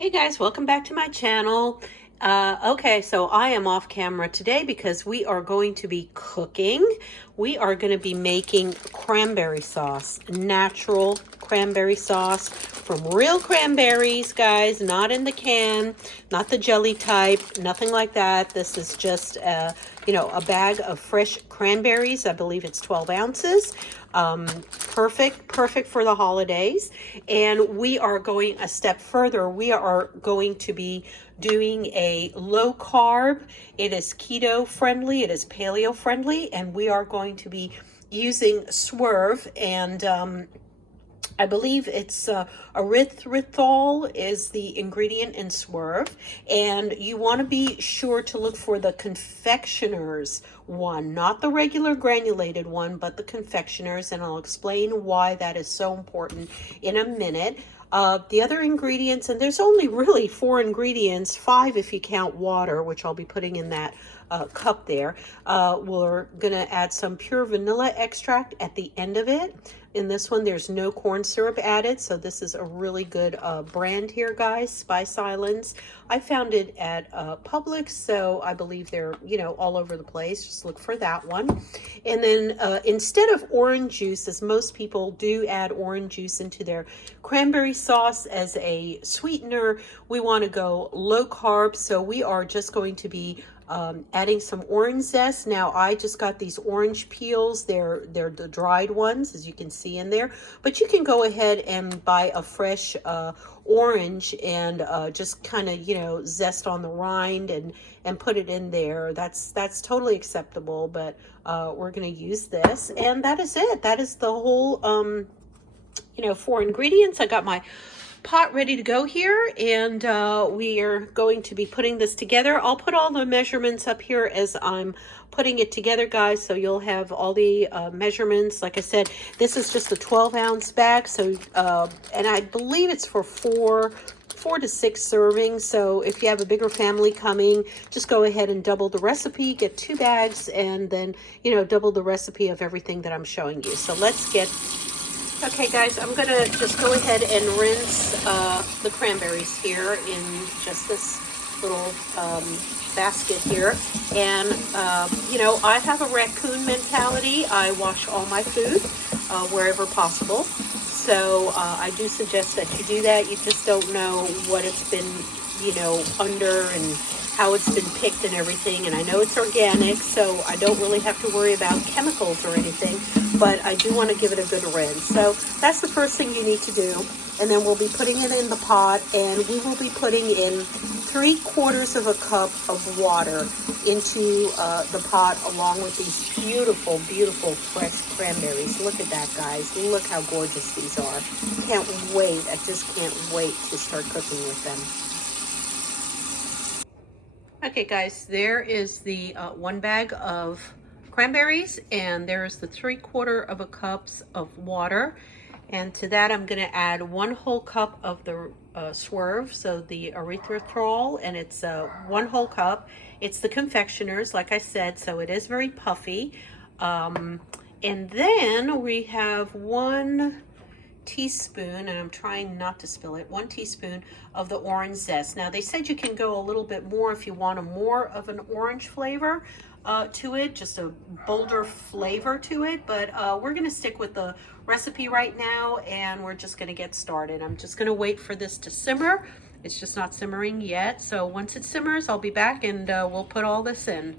Hey guys, welcome back to my channel. Okay, so I am off camera today because we are going to be cooking. We are going to be making cranberry sauce, natural cranberry sauce from real cranberries, guys, not in the can, not the jelly type, nothing like that. This is just, a bag of fresh cranberries. I believe it's 12 ounces. Perfect for the holidays. And we are going a step further. We are going to be doing a low carb. It is keto friendly, it is paleo friendly, and we are going to be using Swerve, and I believe it's erythritol is the ingredient in Swerve, and you want to be sure to look for the confectioner's one, not the regular granulated one, but the confectioner's, and I'll explain why that is so important in a minute. The other ingredients, and there's only really 4 ingredients, 5 if you count water, which I'll be putting in that cup there. We're going to add some pure vanilla extract at the end of it. In this one, there's no corn syrup added, so this is a really good brand here, guys, Spice Islands. I found it at Publix, so I believe they're, all over the place. Just look for that one. And then instead of orange juice, as most people do add orange juice into their cranberry sauce as a sweetener, we want to go low carb, so we are just going to be adding some orange zest. Now I just got these orange peels. They're the dried ones, as you can see in there, but you can go ahead and buy a fresh orange and just kind of zest on the rind and put it in there. That's totally acceptable, but we're going to use this, and that is it. That is the whole 4 ingredients. I got my pot ready to go here, and we are going to be putting this together. I'll put all the measurements up here as I'm putting it together, guys, so you'll have all the measurements. Like I said, this is just a 12-ounce bag, so and I believe it's for 4 to 6 servings. So if you have a bigger family coming, just go ahead and double the recipe, get 2 bags, and then double the recipe of everything that I'm showing you. So let's get. Okay guys, I'm gonna just go ahead and rinse the cranberries here in just this little basket here. And I have a raccoon mentality. I wash all my food wherever possible. So I do suggest that you do that. You just don't know what it's been, under and how it's been picked and everything. And I know it's organic, so I don't really have to worry about chemicals or anything, but I do want to give it a good rinse. So that's the first thing you need to do. And then we'll be putting it in the pot, and we will be putting in 3/4 of a cup of water into the pot, along with these beautiful, beautiful fresh cranberries. Look at that, guys. Look how gorgeous these are. Can't wait. I just can't wait to start cooking with them. Okay guys, there is the 1 bag of cranberries, and there's the 3/4 of a cups of water. And to that I'm going to add 1 whole cup of the Swerve, so the erythritol, and it's 1 whole cup. It's the confectioners, like I said, so it is very puffy. And then we have 1 teaspoon, and I'm trying not to spill it, 1 teaspoon of the orange zest. Now they said you can go a little bit more if you want more of an orange flavor to it, just a bolder flavor to it, but we're going to stick with the recipe right now, and we're just going to get started. I'm just going to wait for this to simmer. It's just not simmering yet, so once it simmers I'll be back, and we'll put all this in.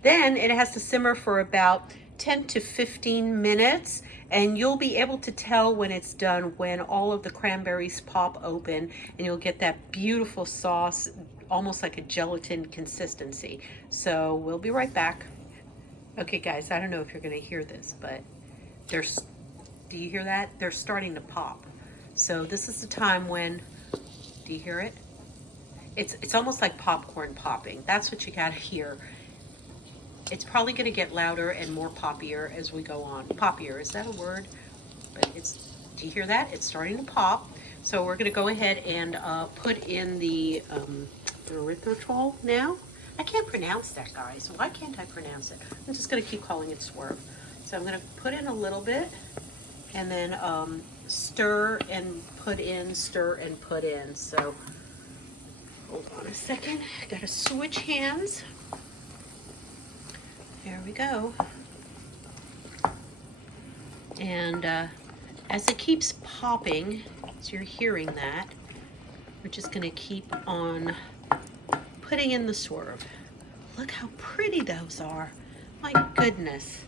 Then it has to simmer for about 10 to 15 minutes, and you'll be able to tell when it's done when all of the cranberries pop open, and you'll get that beautiful sauce, almost like a gelatin consistency. So we'll be right back. Okay guys, I don't know if you're going to hear this, but do you hear that? They're starting to pop. So this is the time when, do you hear it? It's almost like popcorn popping. That's what you got to hear. It's probably going to get louder and more poppier as we go on. Poppier, is that a word? But do you hear that? It's starting to pop. So we're going to go ahead and put in the erythritol now. I can't pronounce that, guys. Why can't I pronounce it? I'm just going to keep calling it Swerve. So I'm going to put in a little bit, and then stir and put in. So Hold on a second. Gotta switch hands. There we go. And as it keeps popping, as you're hearing that, we're just gonna keep on putting in the swerve. Look how pretty those are. My goodness.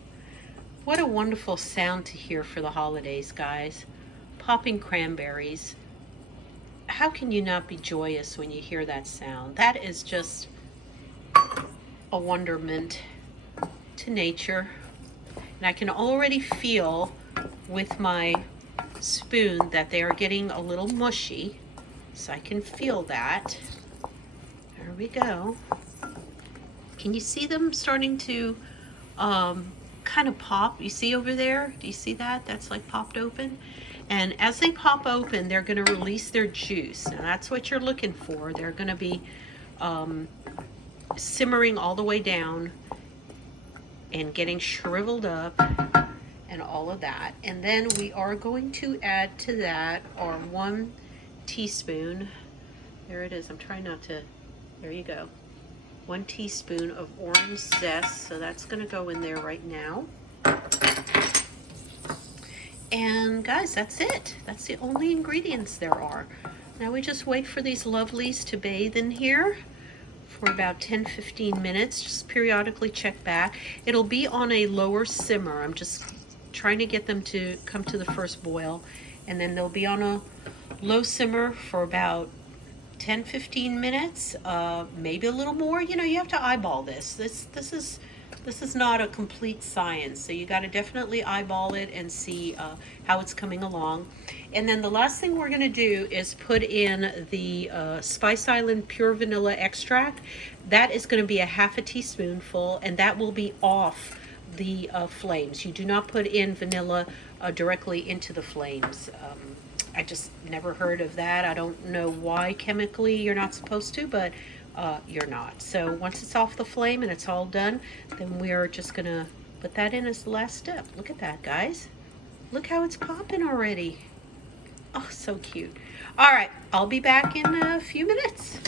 What a wonderful sound to hear for the holidays, guys. Popping cranberries. How can you not be joyous when you hear that sound? That is just a wonderment to nature. And I can already feel with my spoon that they are getting a little mushy. So I can feel that. There we go. Can you see them starting to kind of pop? You see over there? Do you see that? That's like popped open. And as they pop open, they're going to release their juice. And that's what you're looking for. They're going to be simmering all the way down and getting shriveled up and all of that. And then we are going to add to that our 1 teaspoon. There it is. I'm trying not to. There you go. 1 teaspoon of orange zest. So that's going to go in there right now. And guys, that's it. That's the only ingredients there are. Now we just wait for these lovelies to bathe in here for about 10-15 minutes. Just periodically check back. It'll be on a lower simmer. I'm just trying to get them to come to the first boil. And then they'll be on a low simmer for about 10-15 minutes, maybe a little more. You know, you have to eyeball this. This is not a complete science, so you got to definitely eyeball it and see how it's coming along. And then the last thing we're going to do is put in the Spice Island Pure Vanilla Extract. That is going to be a 1/2 teaspoonful, and that will be off the flames. You do not put in vanilla directly into the flames. I just never heard of that. I don't know why chemically you're not supposed to, but you're not. So once it's off the flame and it's all done, then we are just gonna put that in as the last step. Look at that, guys. Look how it's popping already. Oh, so cute. All right, I'll be back in a few minutes.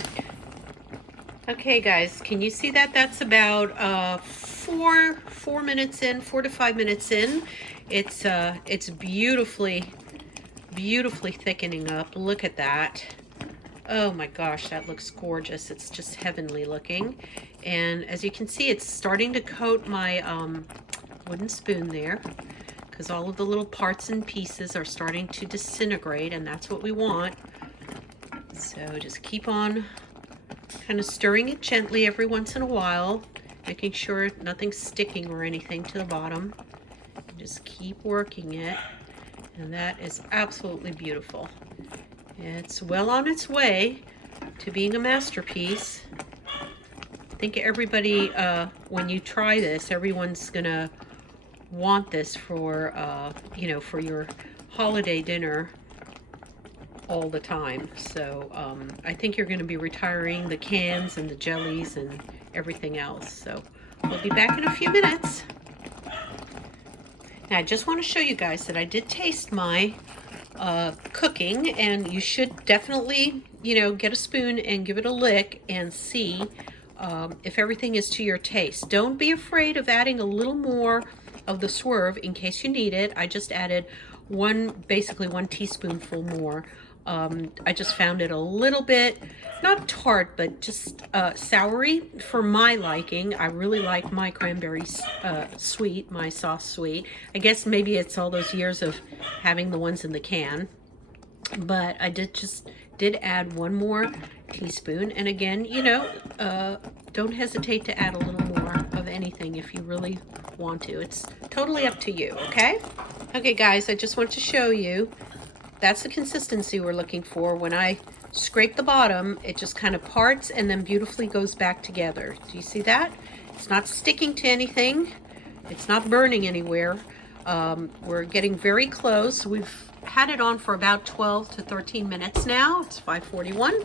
Okay, guys, can you see that? That's about 4 minutes in, 4 to 5 minutes in. It's beautifully thickening up. Look at that. Oh my gosh, that looks gorgeous. It's just heavenly looking. And as you can see, it's starting to coat my wooden spoon there, because all of the little parts and pieces are starting to disintegrate, and that's what we want. So just keep on kind of stirring it gently every once in a while, making sure nothing's sticking or anything to the bottom. And just keep working it, and that is absolutely beautiful. It's well on its way to being a masterpiece. I think everybody, when you try this, everyone's gonna want this for, you know, for your holiday dinner all the time. So I think you're gonna be retiring the cans and the jellies and everything else. So we'll be back in a few minutes. Now I just want to show you guys that I did taste my cooking, and you should definitely, you know, get a spoon and give it a lick and see if everything is to your taste. Don't be afraid of adding a little more of the swerve in case you need it. I just added basically 1 teaspoonful more. I just found it a little bit, not tart, but just soury for my liking. I really like my cranberry sweet, my sauce sweet. I guess maybe it's all those years of having the ones in the can. But I did add 1 more teaspoon. And again, you know, don't hesitate to add a little more of anything if you really want to. It's totally up to you, okay? Okay, guys, I just want to show you. That's the consistency we're looking for. When I scrape the bottom, it just kind of parts and then beautifully goes back together. Do you see that? It's not sticking to anything. It's not burning anywhere. We're getting very close. We've had it on for about 12 to 13 minutes now. It's 5:41.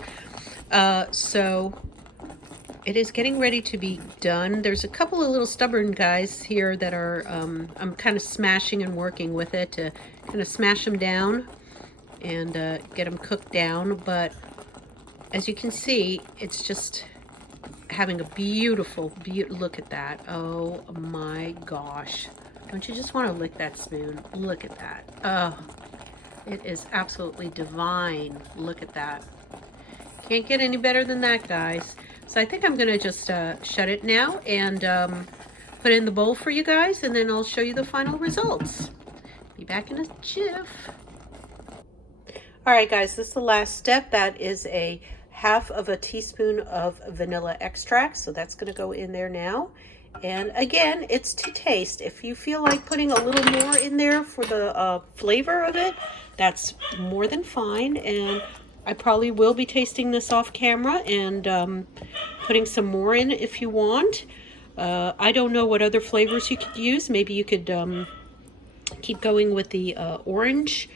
So it is getting ready to be done. There's a couple of little stubborn guys here that are, I'm kind of smashing and working with it to kind of smash them down and get them cooked down. But as you can see, it's just having a beautiful, look at that. Oh my gosh. Don't you just want to lick that spoon? Look at that. Oh, it is absolutely divine. Look at that. Can't get any better than that, guys. So I think I'm going to just shut it now and put it in the bowl for you guys, and then I'll show you the final results. Be back in a jiff. All right, guys, this is the last step. That is a half of a teaspoon of vanilla extract. So that's going to go in there now. And again, it's to taste. If you feel like putting a little more in there for the flavor of it, that's more than fine. And I probably will be tasting this off camera and putting some more in if you want. I don't know what other flavors you could use. Maybe you could keep going with the orange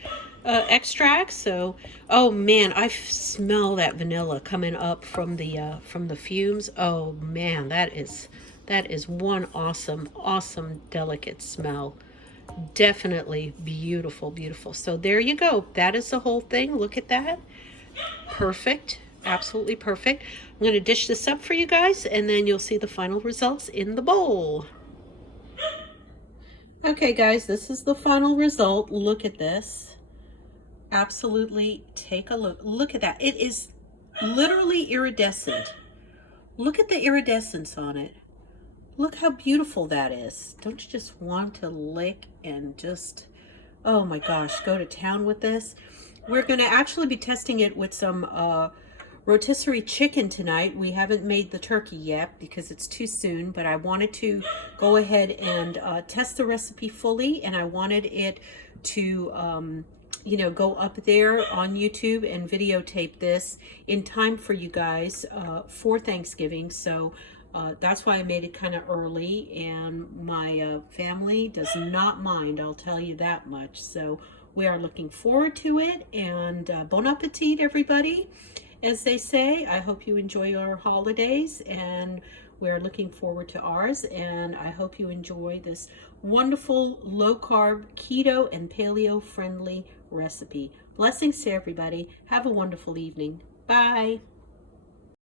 extract. So, oh man, I smell that vanilla coming up from the fumes. Oh man, that is one awesome delicate smell. Definitely beautiful, beautiful. So there you go. That is the whole thing. Look at that. Perfect. Absolutely perfect. I'm going to dish this up for you guys, and then you'll see the final results in the bowl. Okay, guys, this is the final result. Look at this. Absolutely take a look. Look at that. It is literally iridescent. Look at the iridescence on it. Look how beautiful that is. Don't you just want to lick and just, oh my gosh, go to town with this? We're going to actually be testing it with some rotisserie chicken tonight. We haven't made the turkey yet because it's too soon, but I wanted to go ahead and test the recipe fully, and I wanted it to you know, go up there on YouTube and videotape this in time for you guys for Thanksgiving. So that's why I made it kind of early, and my family does not mind, I'll tell you that much. So we are looking forward to it, and bon appetit, everybody, as they say. I hope you enjoy your holidays, and we're looking forward to ours, and I hope you enjoy this wonderful low-carb, keto, and paleo-friendly recipe. Blessings to everybody. Have a wonderful evening. Bye.